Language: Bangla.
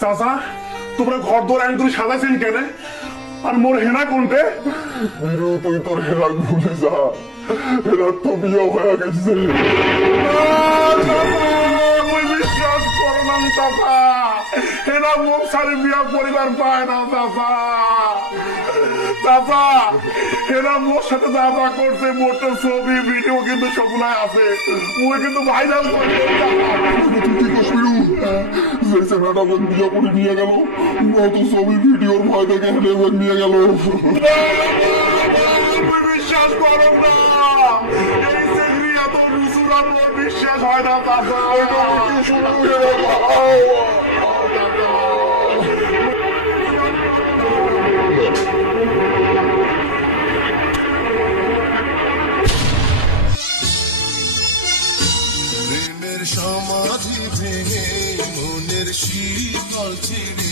চাচা তোমরা ঘর দৌড় আইন তুই সাজাইছেন কেন? আর মোর হেনা কোনটে? বিরু তুই তোর হেরাক ভুলে যা, হেরার তো বিয়ে হয়ে গেছে। বিশ্বাস করলাম চাচা, হেনা মুখ সারি বিয়া পরিবার পায় না চাচা। চাচা হেনা মোর সাথে যা যা করছে মোটর ছবি ভিডিও কিন্তু সবগুলাই আছে, ওই কিন্তু ভাইরাল করছে। তুই কি করছ বিরু? যে ছেলেটা বিয়ে করে নিয়ে গেল অত ছবি ভিডিওর ভয় দেখে হেনে নিয়ে গেল। বিশ্বাস করো না, এই চাকরি এত রুসুরা মোর বিশ্বাস হয় না চাচা। প্রেমের সমাধি ভেঙে মনের শীতল ছিঁড়ে